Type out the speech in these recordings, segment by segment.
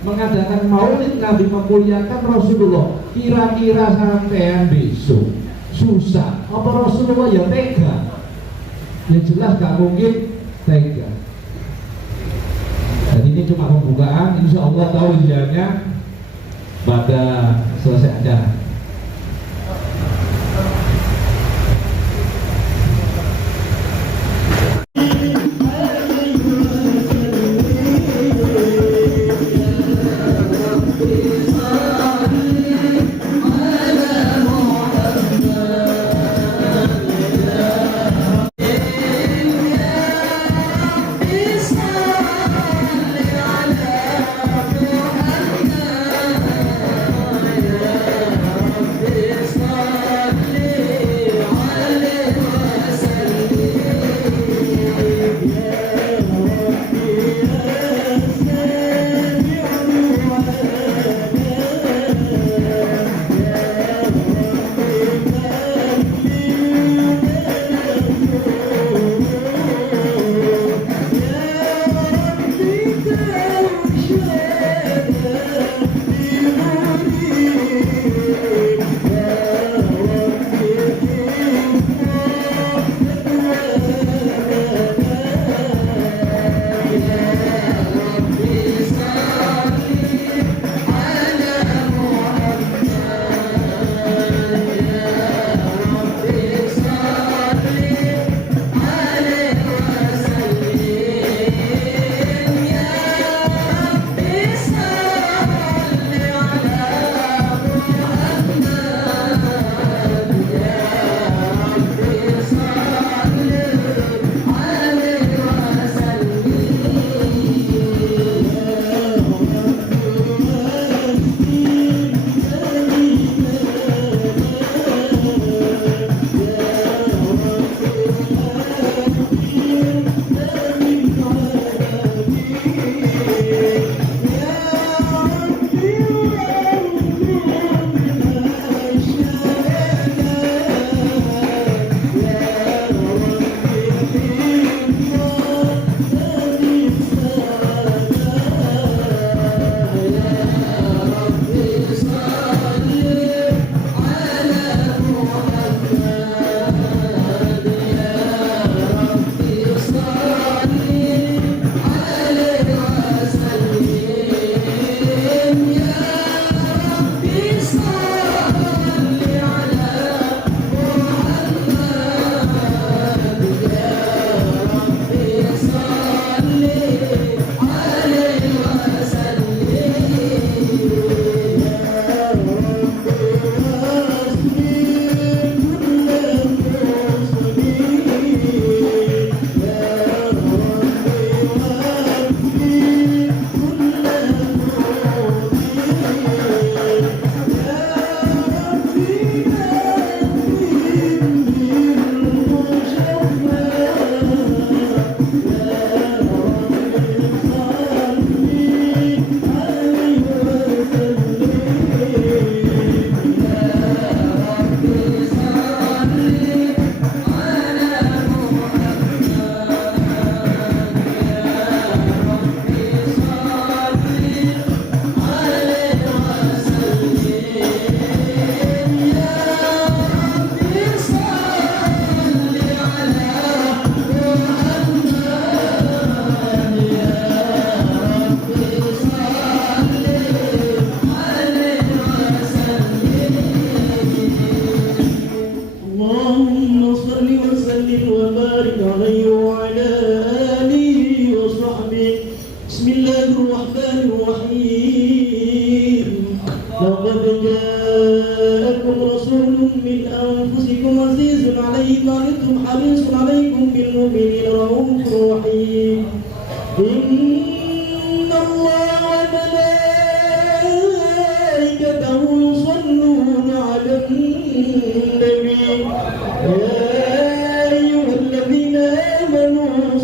mengadakan maulid Nabi, memuliakan Rasulullah, kira-kira sampean besok susah apa Rasulullah ya tega? Ya jelas gak mungkin tega. Jadi ini cuma pembukaan, insya Allah tausiahnya pada selesai acara.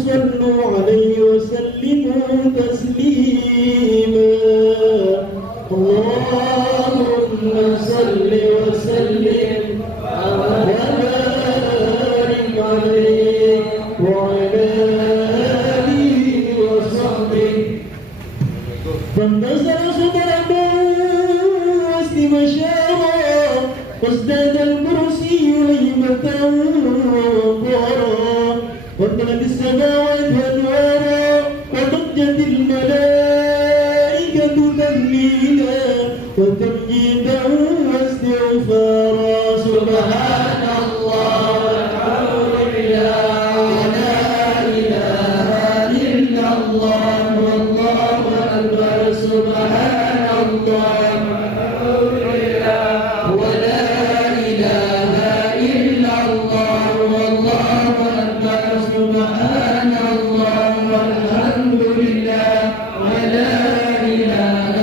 صلوا عليه وسلموا تسليما. فانتصر صدره واستبشارا وازداد الكرسي هيبة وقرا وامتلأت السماوات أنوارا وضجت الملائكة تهليلا وتمجيدا واستغفارا سبحان الله والحمد لله ولا إله إلا الله والله أكبر سبحان الله والحمد لله ولا إله إلا الله والله أكبر سبحان الله والحمد لله ولا إله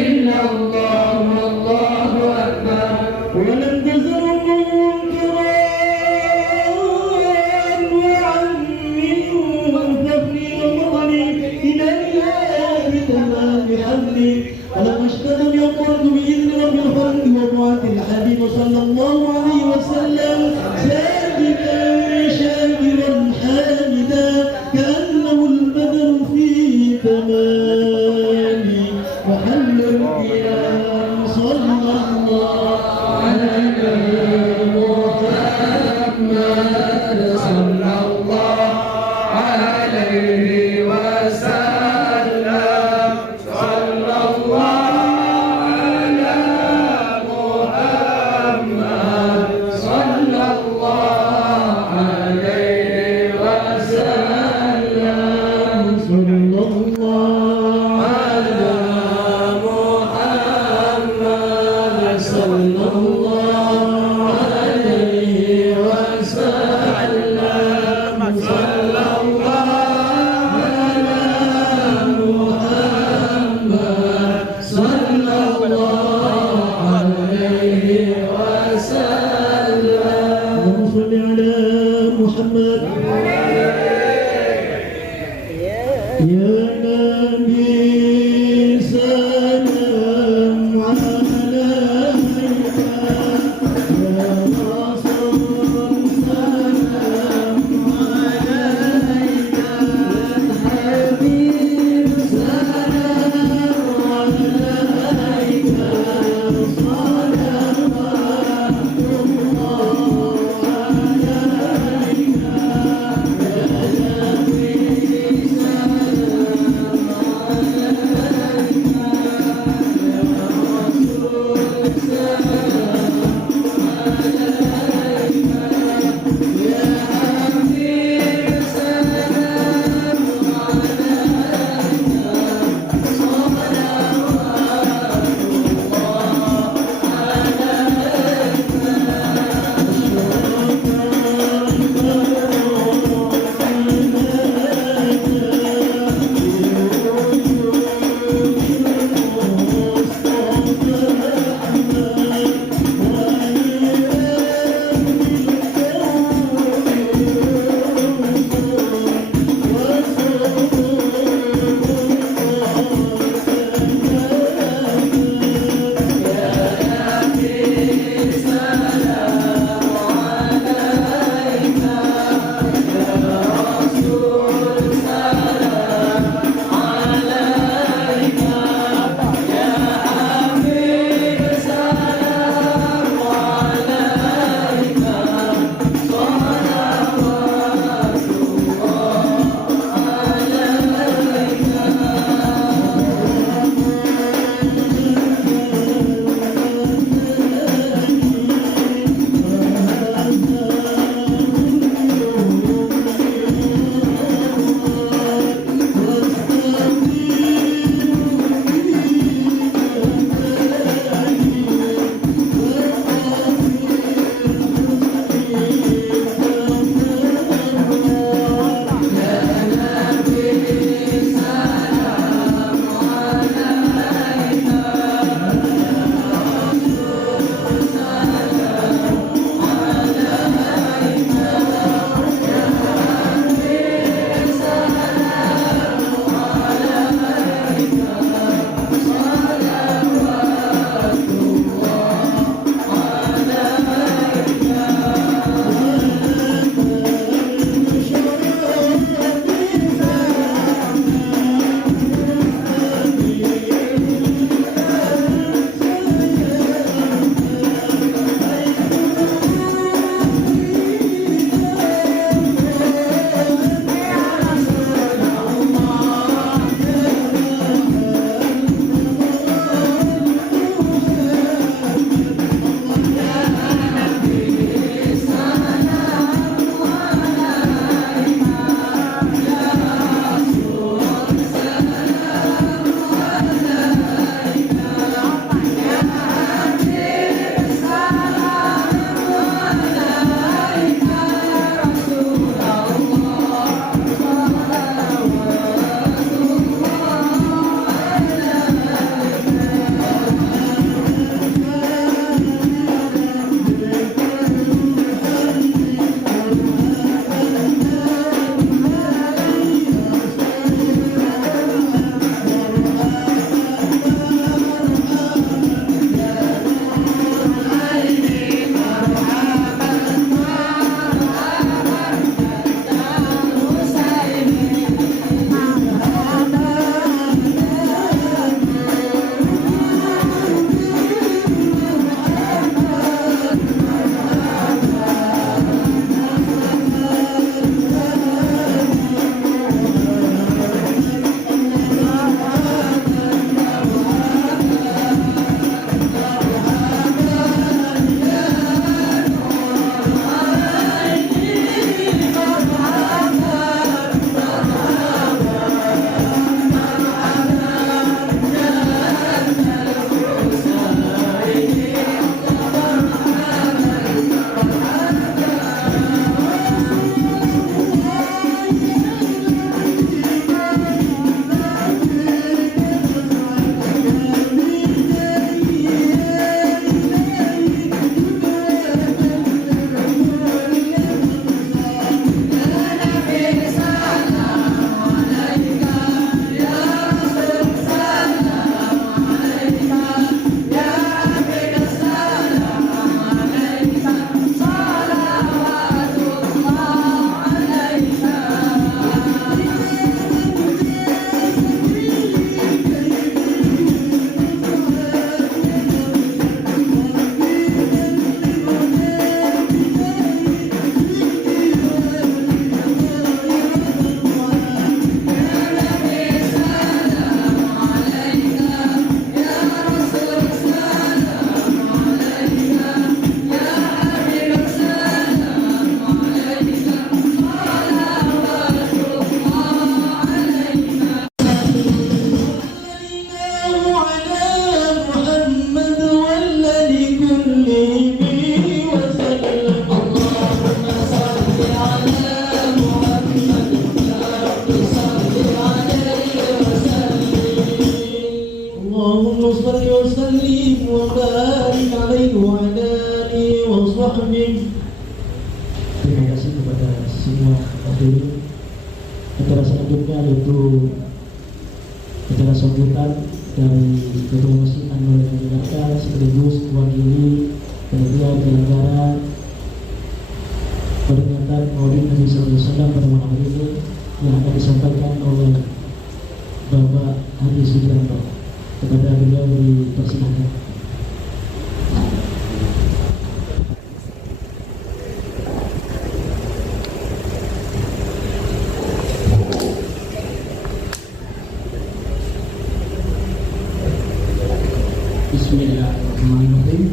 إلا الله والله أكبر ولم تزل منكرا وعني وفقني ومضني إلى الإله تمام حمدي ولم اشتغل يقرد بإذن رب الخلق ومعاد الحبيب صلى الله عليه وسلم ساجدا شاكرا حامدا كأنه البدر في تمام وحل القيام صلى الله على محمد صلى الله عليه وسلم صلى الله وبارك عليه وعلى آله وصحبه. Terima kasih kepada semua hadirin. Acara selanjutnya yaitu acara sambutan dari Ketua Masjid Anwar Jakarta sekaligus mewakili panitia penyelenggara peringatan Maulid Nabi SAW pada malam hari ini yang akan disampaikan oleh Bapak Hadi Sugianto. Kepada beliau dipersilakan. Bismillahirrahmanirrahim.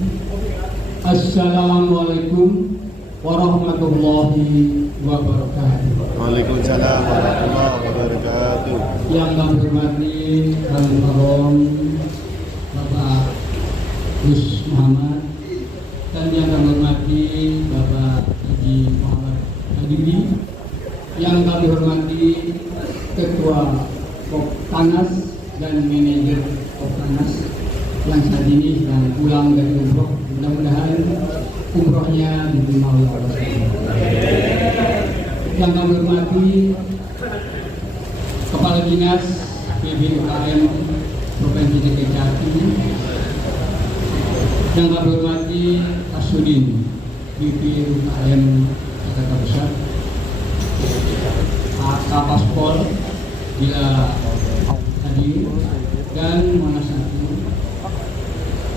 Assalamualaikum warahmatullahi wabarakatuh. Waalaikumsalam warahmatullahi wabarakatuh. Yang kami hormati Al-Mukarram Bapak Gus Muhammad dan yang kami hormati Bapak Haji Muhammad Hadibi, yang kami hormati Ketua Koptanas dan Manajer Koptanas yang saat ini sedang pulang dari umroh. Mudah-mudahan umrohnya diterima oleh Allah. Yang kami hormati Kepala Dinas PBUKM Provinsi DKI Jakarta, yang kami hormati Asudin PBUKM Jakarta Pusat, Kapaspol bila hadir, dan Monasatu,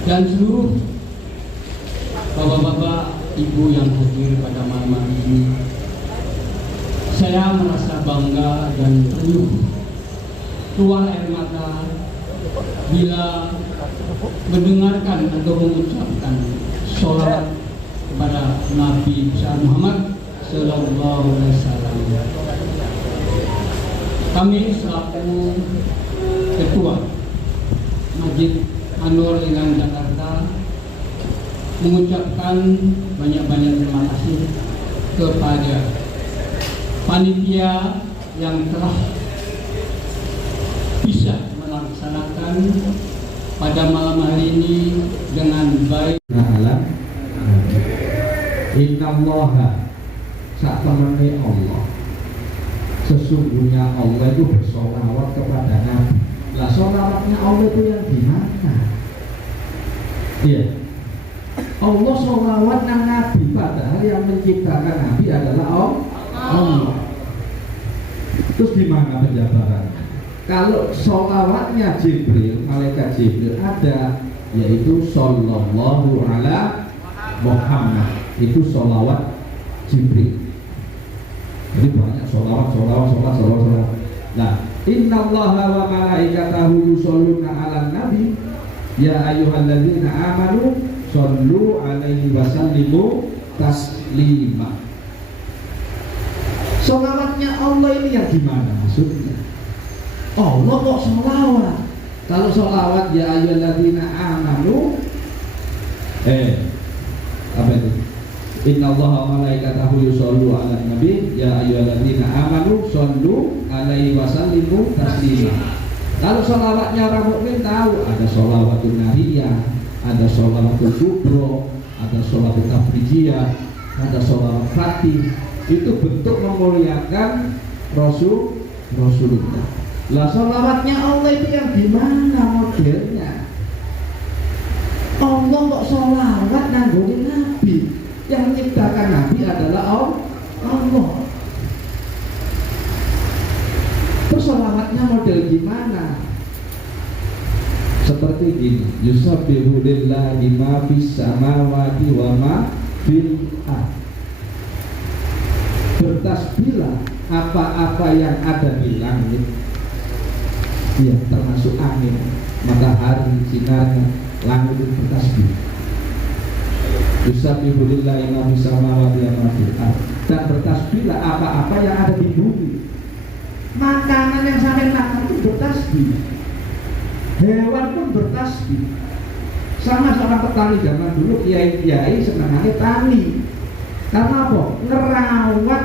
dan seluruh bapak-bapak, ibu yang hadir pada malam hari ini. Saya merasa bangga dan penuh keluar air mata bila mendengarkan atau mengucapkan sholawat kepada Nabi besar Muhammad Sallallahu Alaihi Wasallam. Kami selaku Ketua Masjid Anwar Jakarta mengucapkan banyak-banyak terima kasih kepada panitia yang telah bisa melaksanakan pada malam hari ini dengan baik. Innallaha sak temene Allah, sesungguhnya Allah itu bersolawat kepada Nabi. Lah solawatnya Allah itu yang gimana? Iya, Allah solawat nang Nabi, padahal yang menciptakan Nabi adalah Allah. Terus gimana penjabarannya? Kalau solawatnya Jibril, malaikat Jibril ada, yaitu sallallahu ala Muhammad, itu solawat Jibril. Jadi banyak solawat. Nah, innallaha wa malaikatahu yusholluna 'alan nabi ya ayyuhalladzina amanu shollu 'alaihi wa sallimu taslima. Solawatnya Allah ini yang gimana maksudnya? Allah kok solawat? Kalau solawat ya ayyuhalladzina amanu, apa itu? Innallaha wa malaikatahu yushollu 'alan nabi ya ayyuhalladzina amanu shollu 'alaihi wa sallimu taslima. Kalau sholawatnya orang mukmin tahu ada sholawatun nariyah, ada sholawatul kubro, ada sholawatul tafrijiyah, ada sholawat fatih. Itu bentuk memuliakan Rasulullah. Lah sholawatnya Allah itu yang gimana modelnya? Allah kok sholawat nanggone Nabi? Yang menciptakan Nabi adalah Allah. Terus sholawatnya model gimana? Seperti gini, yusabbihu lillahi ma fis samawati wa ma fil ardh. Bertasbihlah apa-apa yang ada di langit, ya termasuk angin, matahari, sinarnya, langit itu bertasbih. Yusabbihu lillahi ma fis samawati wa ma fil ardh. Dan bertasbihlah apa-apa yang ada di bumi. Makanan yang sampai makan itu bertasbih, hewan pun bertasbih. Sama seorang petani zaman dulu, kiai-kiai senangnya tani. Karena apa? Ngerawat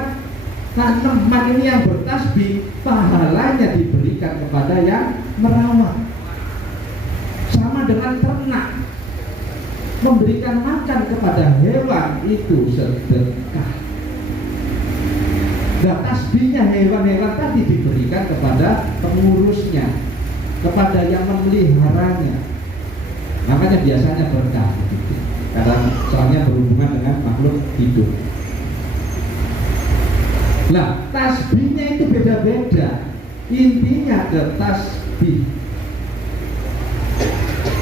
tanaman ini yang bertasbih, pahalanya diberikan kepada yang merawat. Sama dengan ternak. memberikan makan kepada hewan itu sedekah. Nah, tasbihnya hewan-hewan tadi diberikan kepada pengurusnya, kepada yang memeliharanya. Makanya biasanya berkah, karena soalnya berhubungan dengan makhluk hidup. Nah, tasbihnya itu beda-beda. Intinya ke tasbih.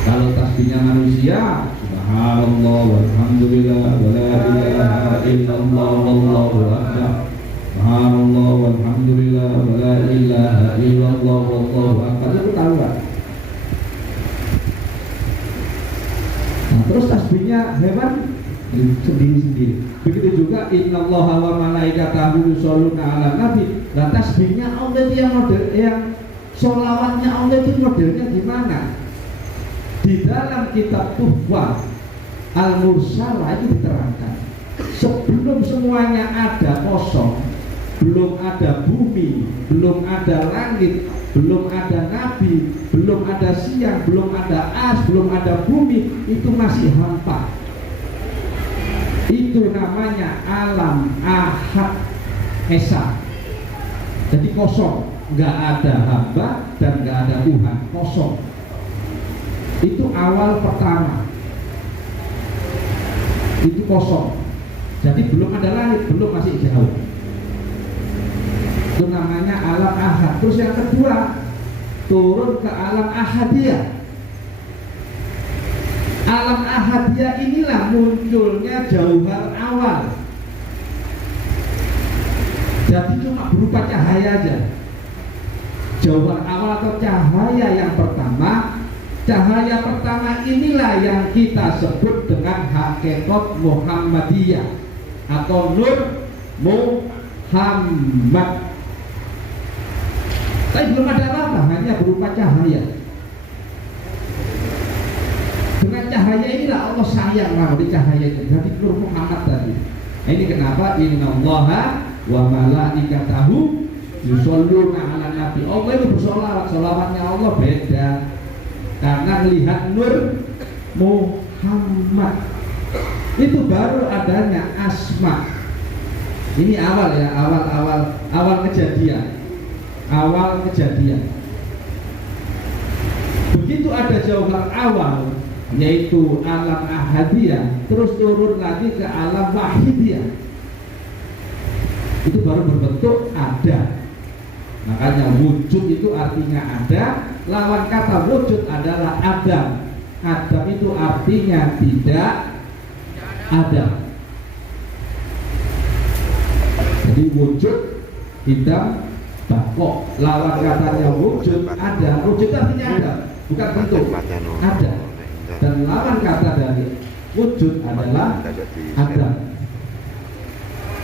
Kalau tasbihnya manusia, subhanallah walhamdulillah wala ilaha illallah wallahu akbar. Subhanallah walhamdulillah wala ilaha illallah wallahu akbar. Itu tahu kan? Nah, terus tasbihnya hewan sendiri-sendiri. Begitu juga innallaha wa malaikatahu yusholluna 'alan nabi. Nah, tasbihnya Allah itu yang model, yang sholawatnya Allah itu modelnya gimana? Di dalam kitab Tuhfah Al-Mursalah itu diterangkan, sebelum semuanya ada kosong, belum ada bumi, belum ada langit, belum ada nabi, belum ada siang, belum ada as, belum ada bumi, itu masih hampa. Itu namanya alam ahad esa. Jadi kosong, nggak ada hamba dan nggak ada Tuhan, kosong. Itu awal pertama, itu kosong. Jadi belum ada langit, belum, masih jauh. Itu namanya alam ahad. Terus yang kedua, turun ke alam ahadiyah. Alam ahadiyah inilah munculnya jauhar awal. Jadi cuma berupa cahaya aja. Jauhar awal atau cahaya yang pertama. Cahaya pertama inilah yang kita sebut dengan hakikat Muhammadiyah atau Nur Muhammad. Tapi belum ada apa-apa, hanya berupa cahaya. Dengan cahaya inilah Allah sayang di cahaya itu. Jadi Nur Muhammad tadi. Ini kenapa innallaha wa malaikatahu yusholluna 'alan nabi. Allah itu bersolawat, solawatnya Allah beda. Karena melihat Nur Muhammad itu baru adanya asma. Ini awal ya, awal kejadian, Begitu ada jauhar awal, yaitu alam ahadiyah, terus turun lagi ke alam wahidiyah. Itu baru berbentuk ada. Makanya wujud itu artinya ada. Lawan kata wujud adalah adam. Adam itu artinya tidak ada. Jadi wujud hitam bakok. Lawan katanya wujud ada. Wujud artinya ada, bukan bentuk, ada. Dan lawan kata dari wujud adalah adam.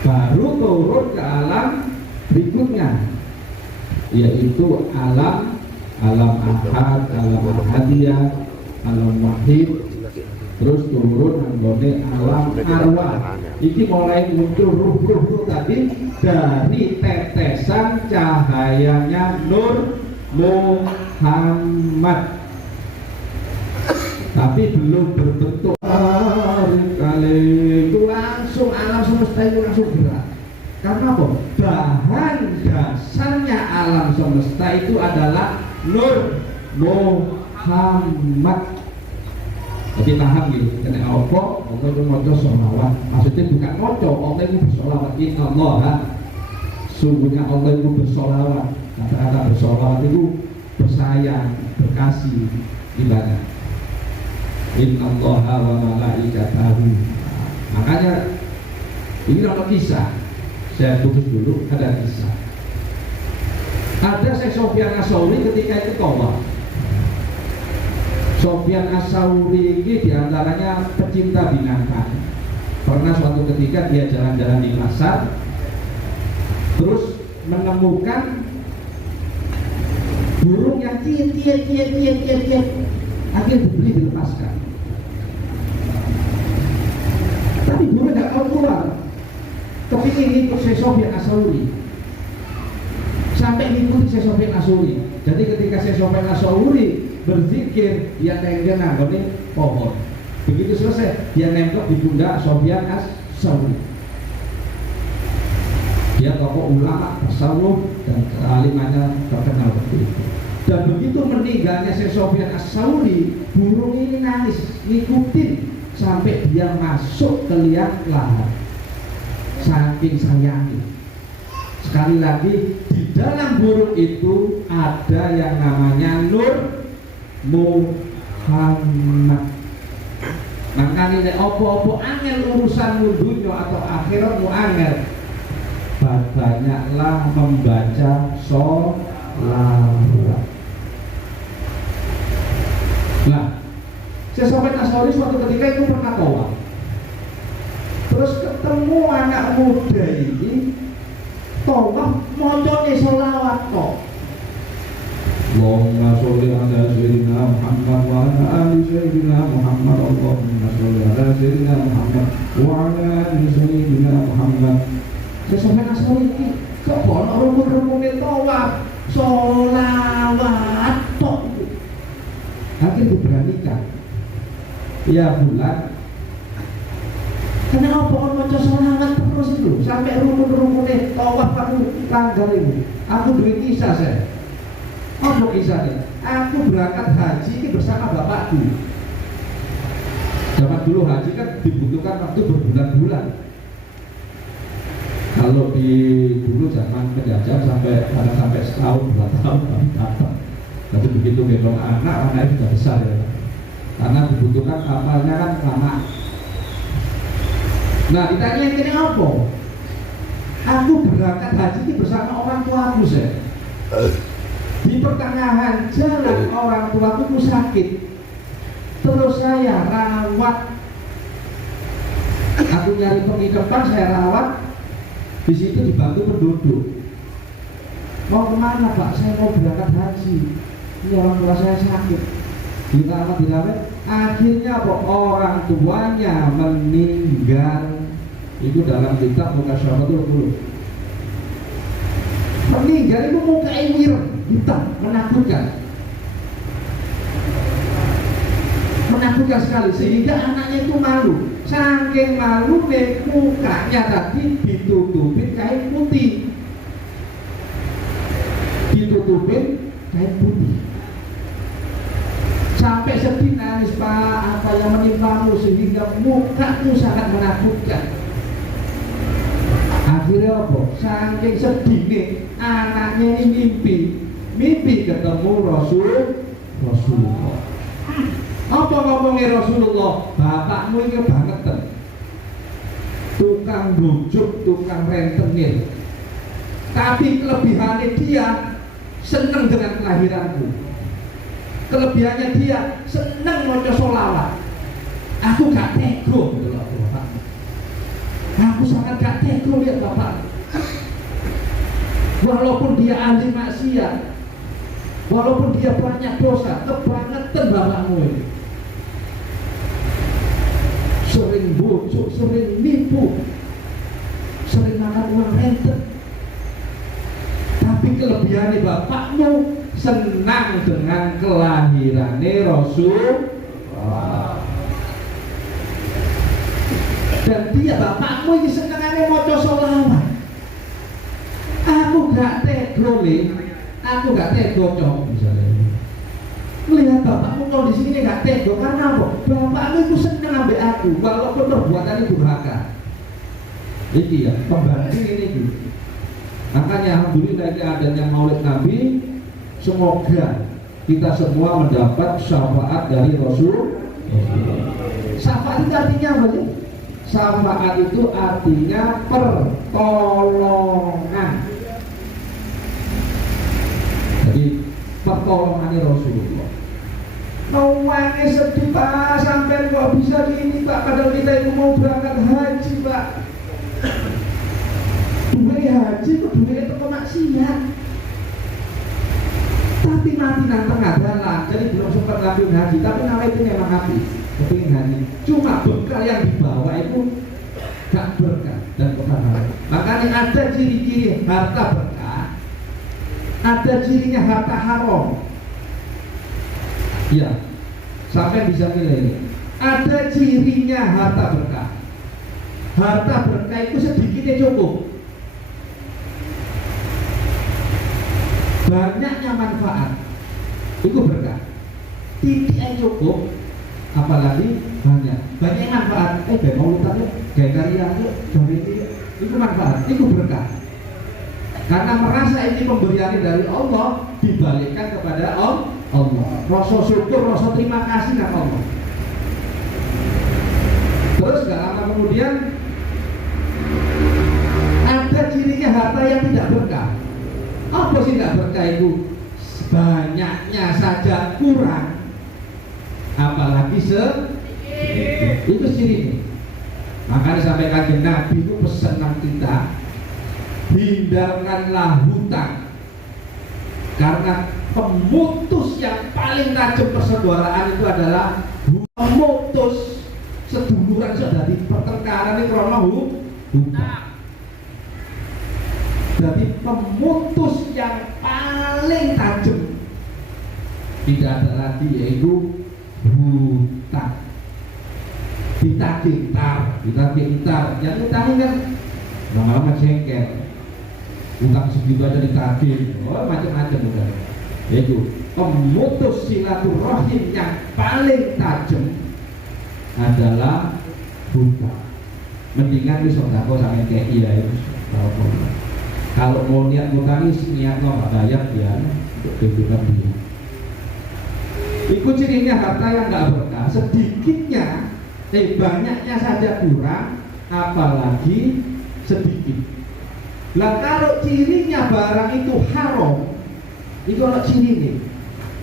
Baru turun ke alam berikutnya, yaitu alam ahad, alam ahadiyah, alam wahid, terus turun anggone alam arwah. Ini mulai muncul ruh-ruh tadi dari tetesan cahayanya Nur Muhammad, tapi belum berbentuk. Kali itu langsung alam semesta itu langsung gerak. Karena apa? Bahan dasarnya alam semesta itu adalah Nur Muhammad. Jadi paham gitu, kena apa? Allah itu moco sholawat. Maksudnya bukan moco, Allah itu bersolawat. Innallaha, sungguhnya Allah itu bersolawat. Kata-kata bersolawat itu bersayang, berkasih, ibadah. Innallaha wa malaikatahu. Makanya ini ada kisah. Saya putus dulu, ada kisah. Ada Syekh Sofyan As-Sauri ketika itu tawaf. Sofyan As-Sauri ini diantaranya pecinta binatang. Pernah suatu ketika dia jalan-jalan di pasar, terus menemukan burung yang ciet, akhirnya dibeli, dilepaskan. Tapi burung nggak mau keluar. Kepingin ikut Syekh Sofyan As-Sauri, sampai ngikuti Syekh Sofyan As-Sauri. Jadi ketika Syekh Sofyan As-Sauri berzikir, dia tenggelam di pohon. Begitu selesai, dia nempel di pundak Sufyan Ats-Tsauri. Dia tokoh ulama tasawuf dan kealimannya terkenal seperti itu. Dan begitu meninggalnya Syekh Sufyan Ats-Tsauri, burung ini nangis, ngikutin sampai dia masuk ke liang lahat. Saking sayangnya. Sekali lagi, di dalam burung itu ada yang namanya Nur Muhammad. Makanya ini opo-opo angel urusan dunia atau akhiratmu angel, banyaklah membaca sholawat. Nah, Syekh Sufyan Ats-Tsauri suatu ketika itu pernah tawaf. Terus ketemu anak muda ini tawaf mocone sholawat kok. Allahumma sholli ala sayyidina Muhammad wa ala ali sayyidina Muhammad. Allahumma sholli ala sayyidina Muhammad wa ala ali sayyidina Muhammad. Syekh Sufyan Ats-Tsauri iki kok ono rumun-rumune tawaf sholawat tok. Akhirnya diberanikan. Ya bulan, kenapa kau baca sholawat terus itu sampai rumun-rumunnya tawaf kamu langgar ini? Aku beri kisah saya. Apa kisahnya? Aku berangkat haji ini bersama bapakku. Zaman dulu haji kan dibutuhkan waktu berbulan-bulan. Kalau di dulu zaman penjajah sampai setahun 2 tahun kami datang. Tapi begitu gendong anaknya sudah besar ya. Karena dibutuhkan kapalnya kan lama. Nah ditanya ini apa? Aku berangkat haji ini bersama orang tuaku saya. Di pertengahan jalan orang tuaku sakit. Terus saya rawat. Aku nyari penginapan, saya rawat. Di situ dibantu penduduk. Mau kemana Pak? Saya mau berangkat haji. Ini orang tua saya sakit. Dirawat. Akhirnya apa? Orang tuanya meninggal. Itu dalam kitab Mukasyaratul Qulub. Meninggal itu muka wir, hitam, menakutkan. Menakutkan sekali sehingga anaknya itu malu. Saking malu mukanya tadi ditutupin kain putih. Ditutupin kain putih. Sampai sedih nangis, Pak, apa yang menimpamu sehingga mukamu sangat menakutkan. Akhirnya apa? Saking sedihnya anaknya ini mimpi ketemu Rasulullah. Apa ngomongnya Rasulullah? Bapakmu ini banget tukang bujuk, tukang rentenir. Tapi kelebihannya dia senang dengan kelahiranku. Kelebihannya dia senang mau sholawat. Aku gak tego gitu loh Bapak. Aku sangat gak tego lihat Bapak. Walaupun dia ahli maksiat, walaupun dia banyak dosa, kebangetan bapakmu ini. Sering bujuk, sering nipu, sering makan uang renten. Tapi kelebihannya bapakmu senang dengan kelahirannya Rasulullah. Dan dia bapakmu ini senangannya mau sholawat. Aku gak tego aku gak tego cok misalnya. Melihat bapakmu kondisi ini gak tego karena apa? Bapakmu itu senang ambil aku walaupun perbuatan itu durhaka. Ini ya pembanding ini. Makanya alhamdulillah adanya Maulid Nabi. Semoga kita semua mendapat syafaat dari Rasul. Syafaat itu artinya apa sih? Syafaat itu artinya pertolongan. Jadi pertolongan Rasulullah. Nawangnya sedih Pak, sampai kok bisa gini Pak, padahal kita itu mau berangkat haji Pak. Duit haji kok duit itu kok maksiat. Tapi mati nang tengah jalan, jadi belum sempat ngambil haji, tapi nama itu memang mati, kepingin haji. Cuma bekal yang dibawa itu gak berkah dan berkah. Makanya ada ciri-ciri harta berkah, ada cirinya harta haram. Ya, sampai bisa milih ini. Ada cirinya harta berkah. Harta berkah itu sedikitnya cukup, banyaknya manfaat itu berkah. Titiknya cukup, apalagi banyak manfaat. Kayak mau utangnya, kayak karya itu manfaat, itu berkah. Karena merasa ini pemberian dari Allah, dibalikkan kepada Allah. Rasa syukur, rasa terima kasih sama Allah. Terus gak lama kemudian ada cirinya harta yang tidak berkah. Apa sih tidak berkah itu? Banyaknya saja kurang, apalagi itu cirinya. Makanya sampai kanjeng Nabi itu pesan kita, hindarkanlah hutang, karena pemutus yang paling tajam persaudaraan itu adalah memutus seduluran sudah di pertengkaran ini karena hutang. Jadi pemutus yang paling tajam tidak ada lagi, yaitu hutang. Ditagih ntar, yang utangin kan lama-lama jengkel, utang segitu aja ditagih, macam-macam udah. Yaitu pemutus silaturahim yang paling tajam adalah hutang. Mendingan di sodako sama kayak iya itu. Kalau mau niat ngutang niat nggak bayar dia untuk kehidupan dia. Itu cirinya harta yang nggak berkah, sedikitnya banyaknya saja kurang, apalagi sedikit. Lah kalau cirinya barang itu haram, itu ada cirinya.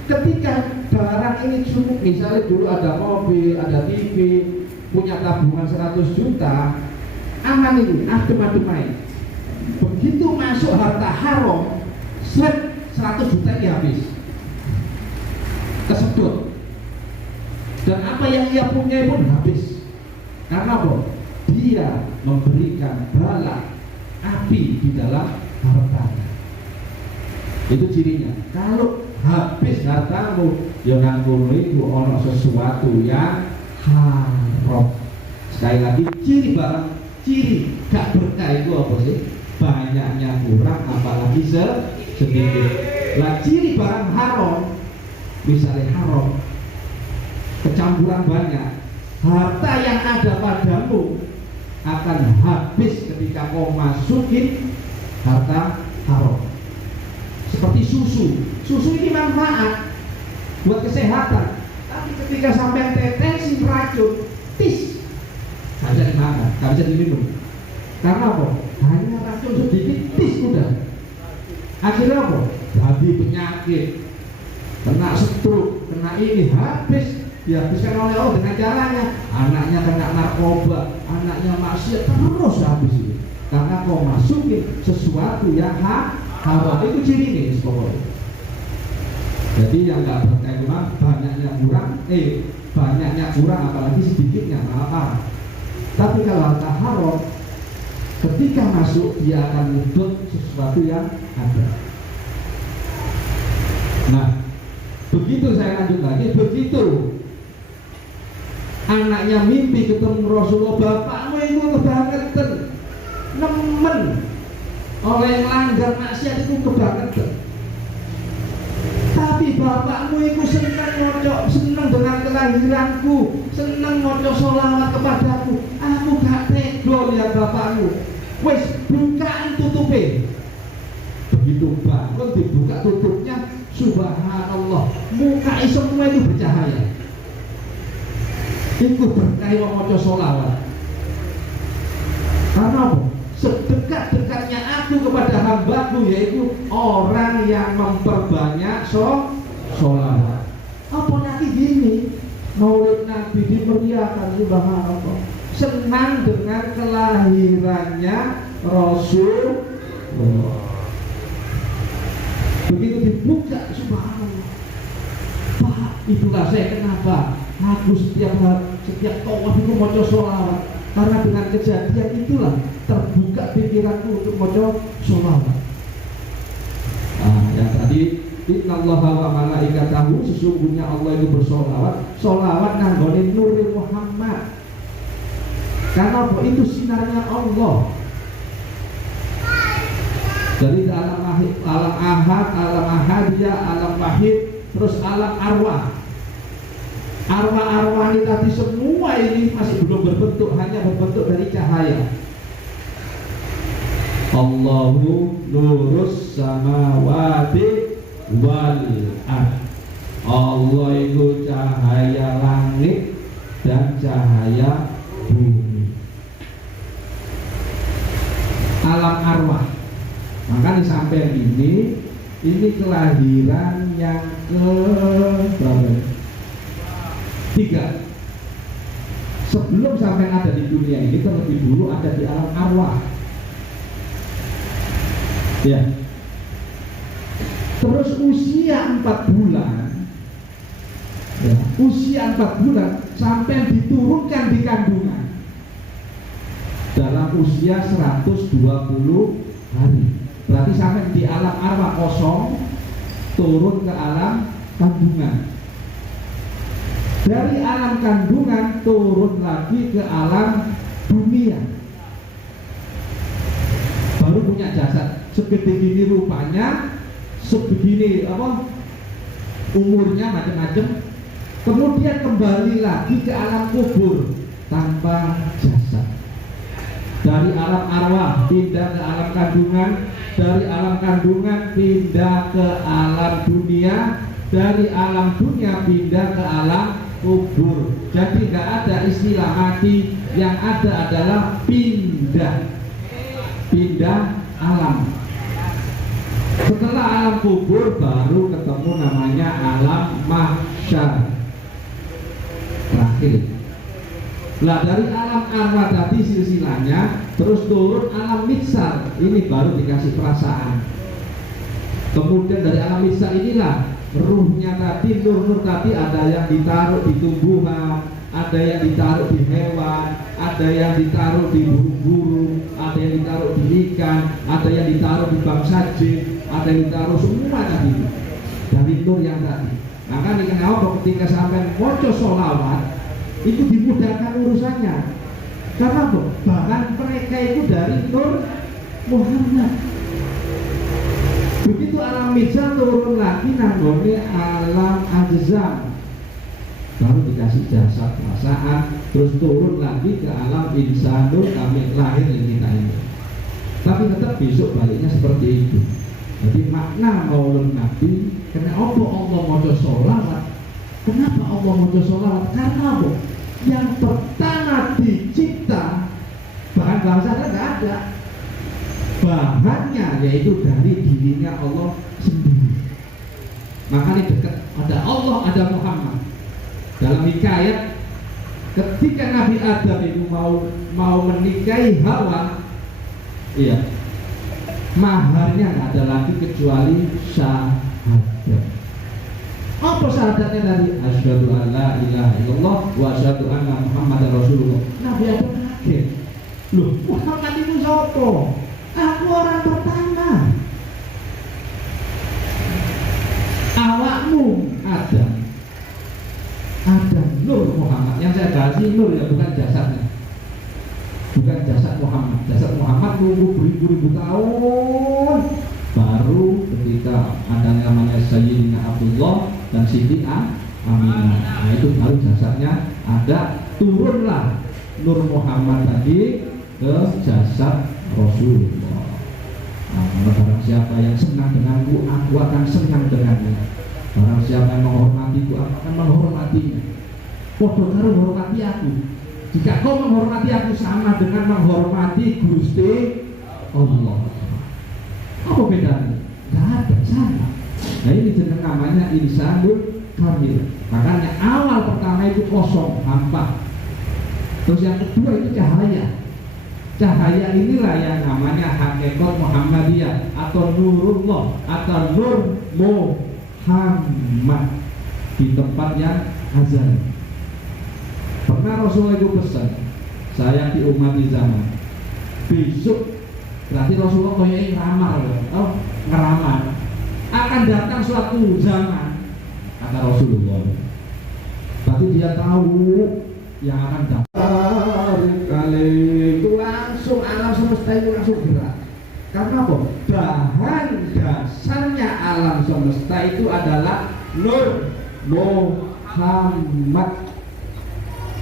Ketika barang ini cukup, misalnya dulu ada mobil, ada TV, punya tabungan 100 juta, aman ini, adem-ademai. Begitu masuk harta haram, 100 juta ini habis, kesedot. Dan apa yang ia punya pun habis. Karena apa? Dia memberikan bala api di dalam hartanya. Itu cirinya. Kalau habis hartamu, ya nanggung itu ono sesuatu yang haram. Sekali lagi, ciri gak berkah itu apa sih? Banyaknya kurang, apalagi sedikit. Lah ciri barang haram, misalnya haram, kecampuran banyak, harta yang ada padamu akan habis ketika kau masukin harta haram. Seperti susu ini manfaat buat kesehatan, tapi ketika sampai tetesin racun, tis, gak bisa dimakan, gak bisa diminum. Karena apa? Hanya racun sedikit, tis udah. Akhirnya apa? Jadi penyakit, kena stroke, kena ini, habis. Dihabiskan oleh Allah dengan caranya, anaknya kena narkoba, anaknya maksiat, terus habis itu. Karena kau masukin sesuatu yang haram. Itu ciri nih pokoknya. Jadi yang nggak berkah itu banyaknya kurang, apalagi sedikitnya malah. Tapi kalau harta haram, ketika masuk dia akan mudut sesuatu yang ada. Nah, begitu saya lanjut lagi, begitu anaknya mimpi ketemu Rasulullah, bapakmu itu kebangetan, nemen oleh langgar maksiat itu kebangetan. Tapi bapakmu itu senang dengan kelahiranku, senang moco sholawat kepadaku. Aku gak tega lihat bapakmu. Wes bukaan tutupe. Begitu bangun dibuka tutupnya, subhanallah, muka semua itu bercahaya. Itu berkah moco sholawat. Karena apa? Sedekat-dekatnya aku kepada hambaku, yaitu orang yang memperbanyak sholawat. Apa nanti gini, Maulid Nabi dimeriahkan, subhanallah, senang dengan kelahirannya Rasulullah. Begitu dibuka, subhanallah, Pak, itulah saya kenapa aku setiap tawaf itu moco sholawat. Karena dengan kejadian itulah terbuka pikiranku untuk moco sholawat. Yang tadi innallaha wa malaikatahu, sesungguhnya Allah itu bersolawat. Solawat nanggone nuril Muhammad. Karena apa? Itu sinarnya Allah. Jadi alam ahad, alam ahadiyah, alam wahid, terus alam arwah. Arwah-arwah ini tadi semua ini masih belum berbentuk, hanya berbentuk dari cahaya. Allahu nurus samawati wal ard. Allah itu cahaya langit dan cahaya bumi. Alam arwah. Makanya sampai ini kelahiran yang ke-3. Sebelum sampai ada di dunia ini, terlebih dulu ada di alam arwah. Ya. Terus usia 4 bulan, ya, usia 4 bulan sampai diturunkan di kandungan dalam usia 120 hari. Berarti sampai di alam arwah kosong, turun ke alam kandungan. Dari alam kandungan turun lagi ke alam dunia. Baru punya jasad segede gini rupanya, sebegini umurnya macam-macam. Kemudian kembali lagi ke alam kubur tanpa jasad. Dari alam arwah pindah ke alam kandungan, dari alam kandungan pindah ke alam dunia, dari alam dunia pindah ke alam kubur. Jadi nggak ada istilah mati, yang ada adalah pindah alam. Setelah alam kubur baru ketemu namanya alam mahsyar. Terakhir. Lah dari alam arwah tadi silsilahnya terus turun alam mitsar, ini baru dikasih perasaan. Kemudian dari alam mitsar inilah ruhnya tadi, nur tadi ada yang ditaruh di tumbuhan, ada yang ditaruh di hewan, ada yang ditaruh di burung-burung, ada yang ditaruh di ikan, ada yang ditaruh di bangsa jin, ada yang ditaruh semua tadi dari nur yang tadi. Maka dikenal ketika sampai moco sholawat itu dimudahkan urusannya. Karena apa? Bahkan mereka itu dari nur Muhammad. Begitu alam mizan turun lagi nanggone alam ajzam, baru dikasih jasad perasaan, terus turun lagi ke alam insanul kami lahir yang kita ini. Tapi tetap besok baliknya seperti itu. Jadi makna maulid Nabi, kenapa Allah mau sholawat? Kenapa Allah mau sholawat? Karena apa? Yang pertama dicipta bahan bahasanya tidak ada, bahannya yaitu dari dirinya Allah sendiri. Makanya dekat ada Allah, ada Muhammad. Dalam hikayat ketika Nabi Adam itu mau menikahi Hawa, iya, maharnya nggak ada lagi kecuali syahadat. Apa syahadatnya dari asyhadu an la ilaha illallah wa asyhadu anna Muhammadar Rasulullah. Nabi Adam kaget. Loh, Muhammad itu siapa? Aku orang pertama. Awakmu Adam. Adam nur Muhammad. Yang saya bahas ini nur ya, bukan jasadnya. Bukan jasad Muhammad. Jasad Muhammad nunggu beribu-ribu tahun. Baru ketika ada namanya Sayyidina Abdullah dan Siti Aminah, nah itu baru jasadnya ada, turunlah Nur Muhammad tadi ke jasad Rasulullah. Nah, barang siapa yang senang denganku, aku akan senang dengannya. Barang siapa yang menghormatiku, aku akan menghormatinya. Podo karo menghormati aku. Jika kau menghormati aku sama dengan menghormati Gusti Allah. Apa bedanya? Gak ada, sama. Nah ini jenis namanya insanul kamil. Makanya awal pertama itu kosong, hampa. Terus yang kedua itu cahaya. Cahaya inilah yang namanya hakikat Muhammadiyah atau Nurullah atau Nur Muhammad di tempat yang azali. Pernah Rasulullah itu pesan, saya di umat di zaman besok, berarti Rasulullah kayak ngeramal, ngeramar. akan datang suatu zaman, kata Rasulullah. Berarti dia tahu yang akan datang. Kali itu langsung alam semesta itu langsung gerak. Karena apa? Bahan dasarnya alam semesta itu adalah Nur Muhammad.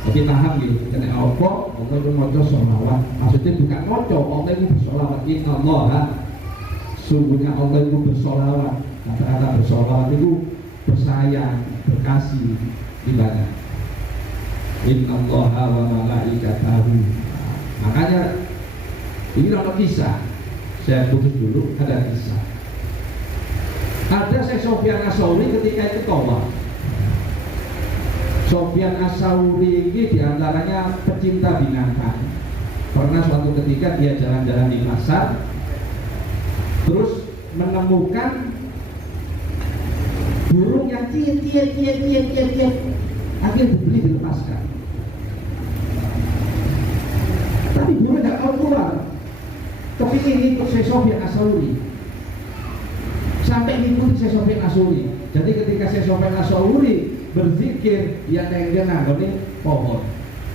Tapi paham gitu, karena apa? Allah itu moco sholawat. Maksudnya bukan moco, Allah itu bersolawat. Inna Allah, sungguhnya Allah itu bersolawat. Kata-kata bersolawat itu bersayang, berkasih, ibadah. Inna Allah wa malaikatahu. Makanya ini ada kisah. Saya putus dulu, ada kisah. Ada Syekh Sofyan As-Sauri ketika itu tawaf. Sofyan As-Sauri ini diantaranya pecinta binatang. Pernah suatu ketika dia jalan-jalan di pasar, terus menemukan burung yang ciet, akhirnya dibeli, dilepaskan. Tapi burung tidak mau keluar. Kepingin ikut Syekh Sofyan As-Sauri, sampai ngikutin Syekh Sofyan As-Sauri. Jadi ketika Syekh Sofyan As-Sauri berzikir, dia nengok nanggone pohon.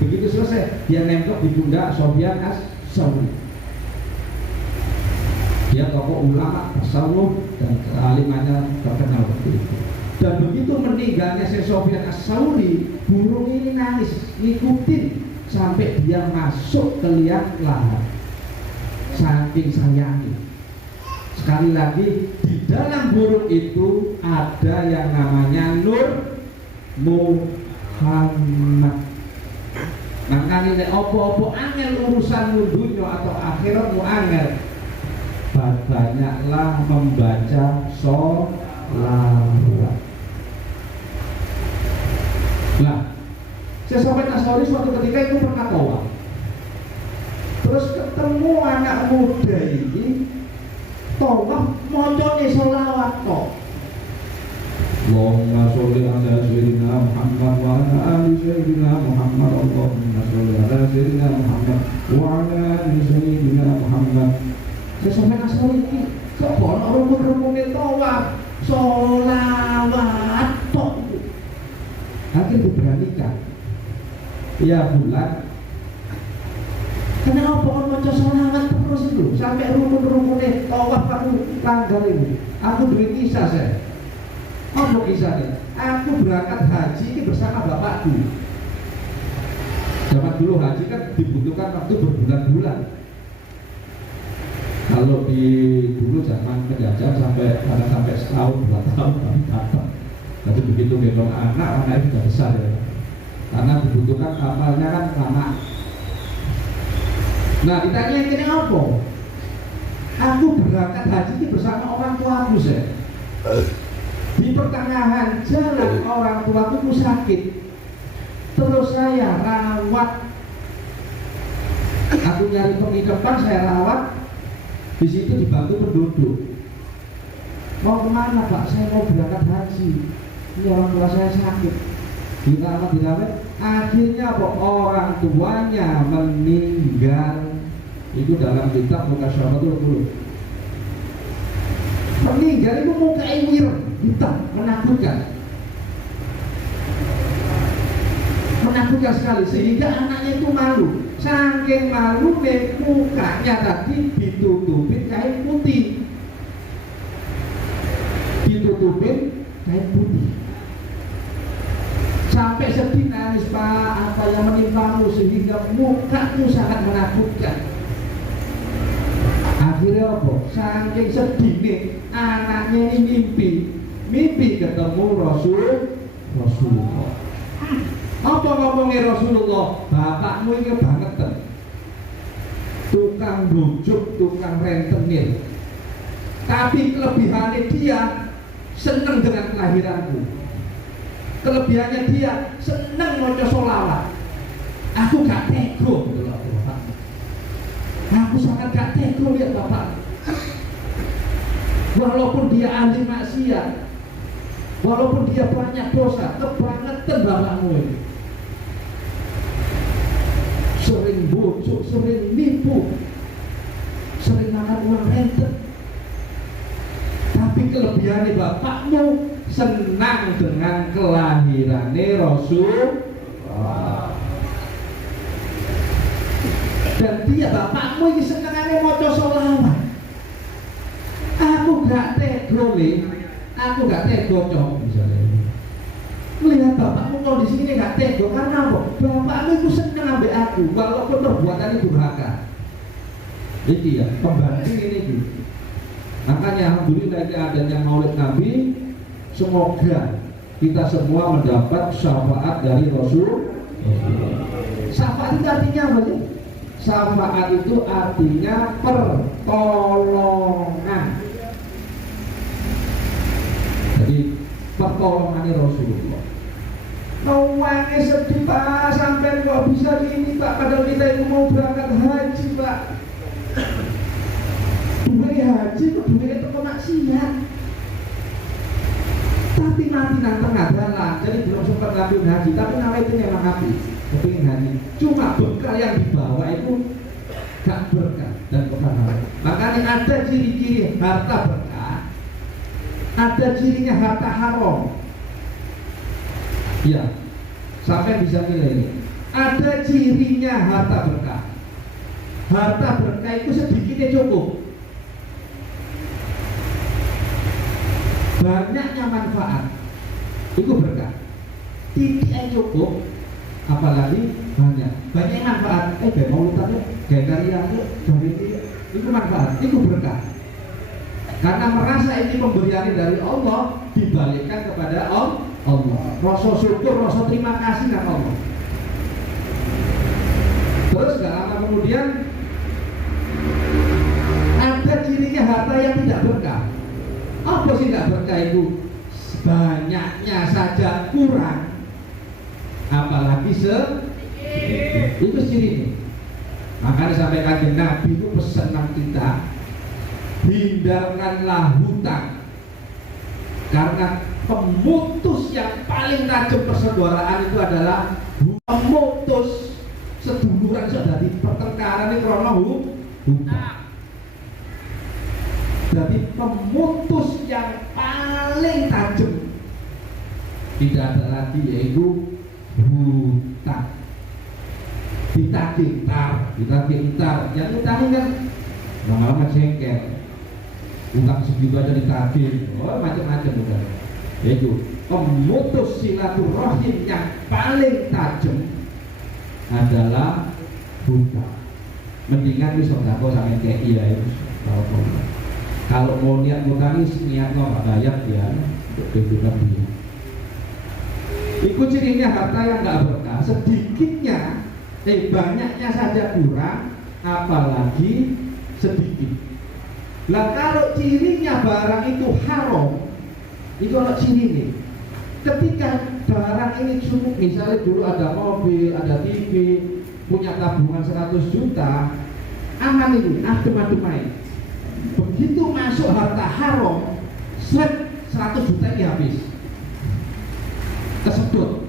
Begitu selesai, dia nengok di pundak Sofyan As-Sauri. Dia tokoh ulama tasawuf dan kealimannya terkenal waktu itu. Dan begitu meninggalnya Syekh Sofyan As-Sauri, burung ini nangis, ngikutin sampai dia masuk ke liang lahat. Saking sayangi. Sekali lagi, di dalam burung itu ada yang namanya Nur Muhammad. Makanya nek opo-opo angel urusan dunia atau akhirat mu angel, banyaklah membaca sholawat. Nah, Syekh Sofyan As-Sauri suatu ketika itu pernah tawaf. Terus ketemu anak muda ini tawaf mocone sholawat kok. Allahumma sholli ala sayyidina Muhammad wa ala ali sayyidina Muhammad. Allahumma sholli ala sayyidina Muhammad wa ala ali sayyidina Muhammad. Sesama As-Sauri iki kok ono rumun-rumune tawaf sholawat tok. Akhirnya diberanikan. Ya bulan. Kenapa orang maca sholawat terus itu sampai rumun-rumunnya tawaf aku langgar ini. Aku duit kisah saya. Apa kisahnya? Aku berangkat haji ini bersama bapakku. Zaman dulu haji kan dibutuhkan waktu berbulan-bulan. Kalau di dulu zaman penjajah sampai setahun 2 tahun kami datang. Jadi begitu gendong anak itu sudah besar ya. Karena dibutuhkan kapalnya kan lama. Nah ditanya ini apa? Aku berangkat haji ini bersama orang tuaku saya. Di pertengahan jalan orang tuaku sakit, terus saya rawat. Aku nyari penginapan, saya rawat. Di situ dibantu penduduk. Mau kemana Pak? Saya mau berangkat haji. Ini orang tua saya sakit. Dirawat. Akhirnya kok orang tuanya meninggal. Itu dalam kitab Mukasyaratul Qulub. Meninggal itu muka ireng, hitam, menakutkan sekali sehingga anaknya itu malu. Saking malu mukanya tadi ditutupin kain putih, sampai sedih nangis, Pak, apa yang menimpamu sehingga mukamu sangat menakutkan. Akhirnya apa? Saking sedih nih, anaknya ini mimpi ketemu Rasulullah. Apa ngomongnya Rasulullah? Bapakmu ini banget tukang bujuk, tukang rentenir. Tapi kelebihannya dia seneng dengan kelahiranku. Kelebihannya dia seneng maca sholawat. Aku gak tego gitu loh Bapak. Aku sangat gak tego lihat Bapak. Walaupun dia ahli maksiat, walaupun dia banyak dosa, kebangetan bapakmu ini. Sering bujuk, sering nipu, sering makan uang renten. Tapi kelebihan dari bapakmu senang dengan kelahiran Rasul. Dan dia bapakmu ini senengannya maca sholawat. Aku gak tego Le, aku gak tego Cok misalnya. Melihat bapakmu kondisi ini gak tego karena apa? Bapakmu itu seneng ambek aku walaupun perbuatan itu durhaka. Ini ya, pembanding ini gitu. Makanya alhamdulillah ini adanya Maulid Nabi, semoga kita semua mendapat syafaat dari Rasul. Syafaat itu artinya apa sih? Syafaat itu artinya pertolongan. Jadi pertolongan Rasulullah. Uangnya sedih Pak, sampai kok bisa ini Pak, padahal kita itu mau berangkat haji Pak. Duit haji itu duit itu kemaksiat. Tapi nanti tengah jalan, jadi belum sempat ngambil haji, tapi nama itu memang haji, kepingin haji. Cuma berkah yang dibawa itu gak berkah dan bukan haram. Makanya ada ciri-ciri harta berkah, ada cirinya harta haram. Ya, sampai bisa nilai ini. Ada cirinya harta berkah. Harta berkah itu sedikitnya cukup. Banyaknya manfaat itu berkah. Tidaknya cukup, apalagi banyak manfaat. Kayak maulutannya, kayak karyanya, itu manfaat, itu berkah. Karena merasa ini pemberian dari Allah, dibalikkan kepada Allah. Rasa syukur, rasa terima kasih dengan Allah. Terus gak lama kemudian ada cirinya harta yang tidak berkah. Apa sih tidak berkah itu? Banyaknya saja kurang, apalagi sedikit. Itu cirinya. Makanya sampai kanjeng Nabi itu pesan kita, hindarkanlah hutang, karena pemutus yang paling tajam persaudaraan itu adalah pemutus seduluran sudah di pertengkaran ini karena hutang. Jadi pemutus yang paling tajam tidak ada lagi, yaitu hutang. Ditagih tar, yang utang kan lama-lama jengkel. Utang segitu aja ditagih, macam-macam udah. Yaitu pemutus silaturahim yang paling tajam adalah hutang. Mendingan di sodako sama kayak iya itu. Kalau mau niat ngutangi, niat nggak bayar dia untuk kehidupan dia. Ikut cirinya harta yang nggak berkah, sedikitnya, banyaknya saja kurang, apalagi sedikit. Lah kalau cirinya barang itu haram, itu kalau ciri nih. Ketika barang ini cukup, misalnya dulu ada mobil, ada TV, punya tabungan 100 juta, aman ini, adem-ademai. Begitu masuk harta haram, 100 juta ini habis, kesedot,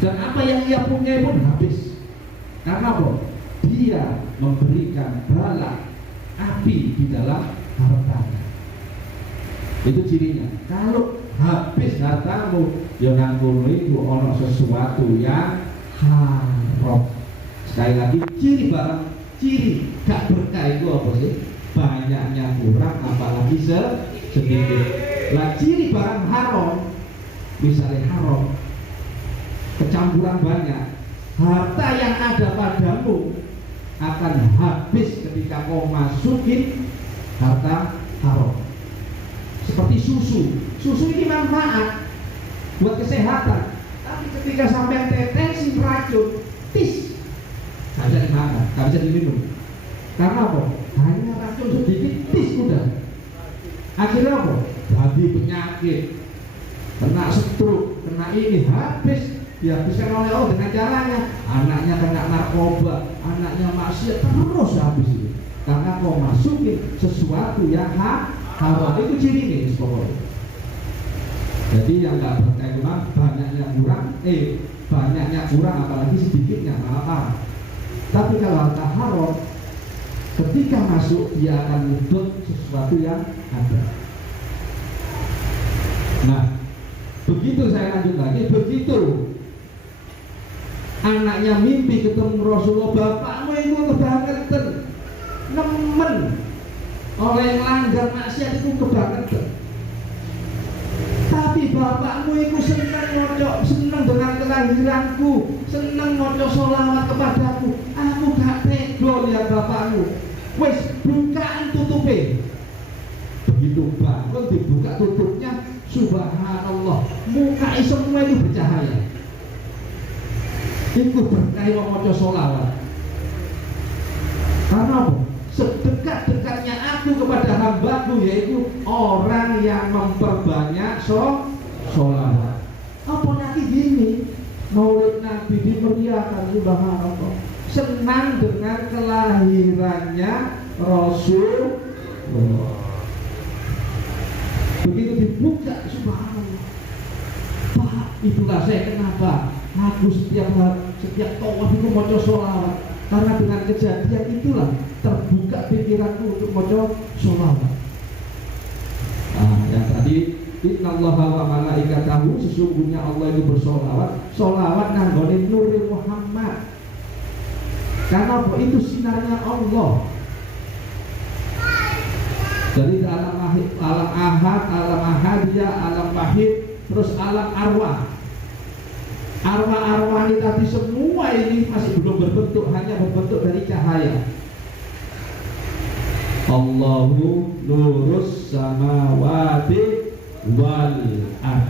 dan apa yang ia punya pun habis. Karena apa? Dia memberikan bala api di dalam hartanya. Itu cirinya. Kalau habis hartamu, ya nanggung itu ono sesuatu yang haram. Sekali lagi, ciri gak berkah itu apa sih? Banyaknya kurang, apalagi sedikit. Lah ciri barang haram, misalnya haram, kecampuran banyak, harta yang ada padamu akan habis ketika kau masukin harta haram. Seperti susu ini manfaat buat kesehatan, tapi ketika sampai tetensi beracun, gak bisa dimakan, gak bisa diminum. Karena apa? Hanya racun sedikit, udah. Akhirnya apa? Jadi penyakit, kena stroke, kena ini, habis. Dihabiskan oleh Allah dengan caranya. Anaknya kena narkoba, anaknya maksiat, terus habis itu. Karena kau masukin sesuatu yang haram. Itu ciri nih pokoknya. Jadi yang nggak berkah itu banyaknya kurang, apalagi sedikitnya malah parah. Tapi kalau harta haram, ketika masuk dia akan menuntut sesuatu yang ada. Nah, begitu saya lanjut lagi, begitu anaknya mimpi ketemu Rasulullah, bapakmu itu kebangetan, nemen oleh langgar maksiat itu kebangetan. Tapi bapakmu itu seneng dengan kelahiranku, seneng moco sholawat kepadaku. Aku gak tega lihat bapakmu. Wes bukaan tutupe. Begitu bangun dibuka tutupnya, subhanallah, muka semua itu bercahaya. Itu berkah moco sholawat. Karena apa? Sedekat-dekatnya aku kepada hambaku, yaitu orang yang memperbanyak sholawat. Apa nanti gini, Maulid Nabi dimeriahkan, subhanallah, senang dengan kelahirannya Rasulullah. Begitu dibuka, subhanallah, Pak, itulah saya kenapa aku setiap tawaf itu mau sholawat, karena dengan kejadian itulah terbuka pikiranku untuk mau sholawat. Yang tadi, innallaha wa malaikatahu, sesungguhnya Allah itu bersolawat. Solawat nanggone nuril Muhammad. Karena apa? Itu sinarnya Allah. Dari alam ahad, alam ahadiyah, alam wahid, terus alam arwah. Arwah-arwah ini tadi semua ini masih belum berbentuk, hanya berbentuk dari cahaya. Allahu nurus samawati wal ard.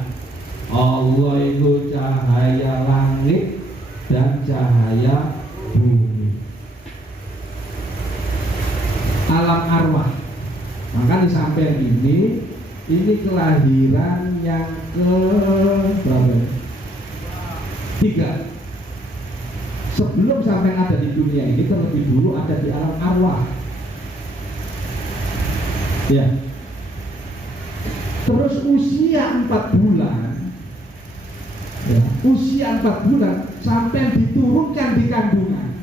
Allah itu cahaya langit dan cahaya bumi. Alam arwah. Maka sampai ini kelahiran yang ke berapa? 3. Sebelum sampai ada di dunia ini, terlebih dulu ada di alam arwah. Ya. Terus usia 4 bulan, ya, usia 4 bulan sampai diturunkan di kandungan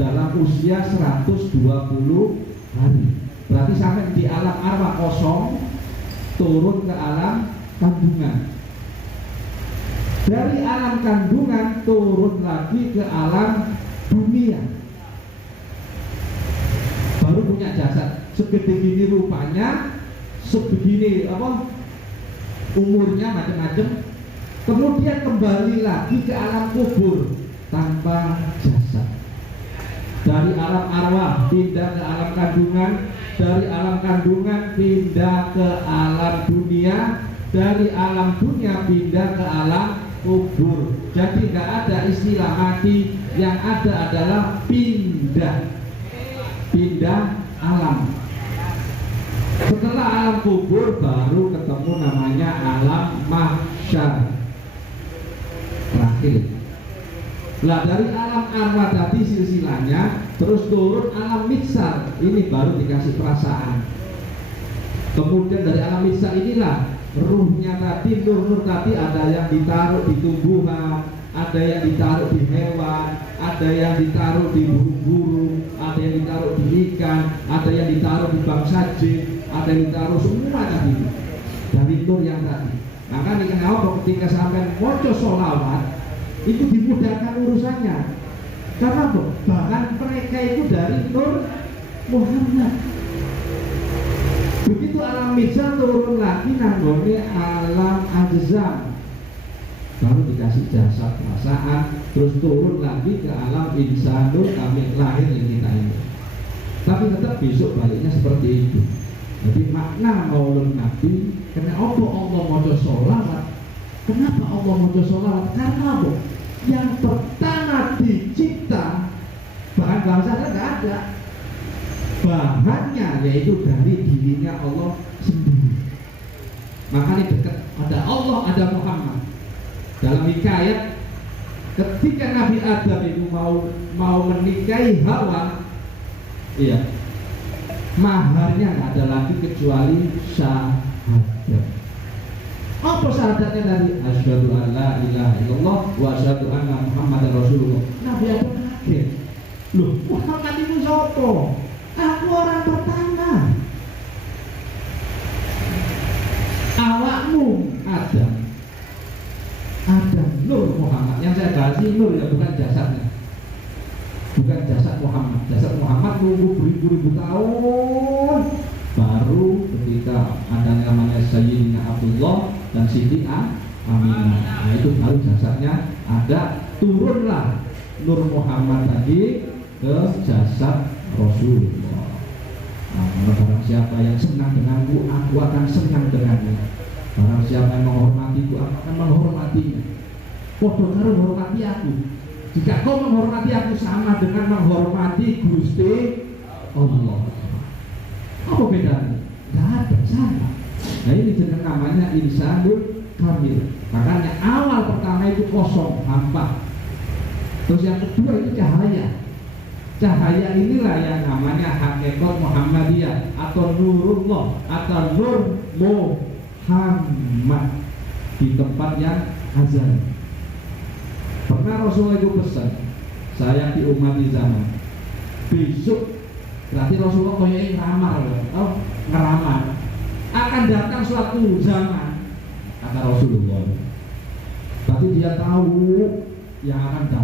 dalam usia 120 hari. Berarti sampai di alam arwah kosong, turun ke alam kandungan. Dari alam kandungan turun lagi ke alam dunia. Baru punya jasad segede gini rupanya, sebegini umurnya macam-macam. Kemudian kembali lagi ke alam kubur tanpa jasad. Dari alam arwah pindah ke alam kandungan, dari alam kandungan pindah ke alam dunia, dari alam dunia pindah ke alam kubur. Jadi nggak ada istilah mati, yang ada adalah pindah alam. Setelah alam kubur baru ketemu namanya alam mahsyar. Terakhir. Lah dari alam arwah tadi silsilahnya terus turun alam mitsar, ini baru dikasih perasaan. Kemudian dari alam mitsar inilah ruhnya tadi, nur tadi ada yang ditaruh di tumbuhan, ada yang ditaruh di hewan, ada yang ditaruh di burung-burung, ada yang ditaruh di ikan, ada yang ditaruh di bangsa jin, ada yang ditaruh semua tadi dari nur yang tadi. Maka ini kenapa ketika sampai moco sholawat itu dimudahkan urusannya. Karena apa? Bahkan mereka itu dari nur Muhammad. Begitu alam mitsar turun lagi nanggone alam ajzam, baru dikasih jasad perasaan, terus turun lagi ke alam insanul kamil, lahir yang kita ini. Tapi tetap besok baliknya seperti itu. Jadi makna Maulid Nabi, kenapa Allah mau sholawat? Kenapa Allah mau sholawat? Karena apa? Yang pertama dicipta bahan bahasanya nggak ada, bahannya yaitu dari dirinya Allah sendiri. Makanya dekat, ada Allah, ada Muhammad. Dalam hikayat ketika Nabi Adam itu mau menikahi Hawa, iya, maharnya nggak ada lagi kecuali syahadat. Apa syahadatnya dari asyhadu an la ilaha illallah wa asyhadu anna Muhammadar Rasulullah. Nabi Adam kaget. Loh, Muhammad itu siapa? Aku orang pertama. Awal ada Nur Muhammad. Yang saya bahas ini Nur ya, bukan jasadnya, bukan jasad Muhammad. Jasad Muhammad nunggu beribu-ribu tahun baru ketika ada namanya Sayyidina Abdullah dan Siti Aminah. Nah itu baru jasadnya ada, turunlah Nur Muhammad tadi ke jasad Rasulullah. Nah, barang siapa yang senang denganku, aku akan senang dengannya. Barang siapa yang menghormatiku, aku akan menghormatinya. Padha karo menghormati aku. Jika kau menghormati aku sama dengan menghormati Gusti Allah. Apa bedanya? Tidak ada, sama. Nah ini jenis namanya insanul kamil. Makanya awal pertama itu kosong, hampa. Terus yang kedua itu cahaya. Cahaya inilah yang namanya hakikat Muhammadiyah atau Nurullah atau Nur Muhammad di tempat yang azali. Pernah Rasulullah itu pesan, saya di umat di zaman besok, berarti Rasulullah kayak ngeramar, ngeramar akan datang suatu zaman, kata Rasulullah. Berarti dia tahu yang akan datang.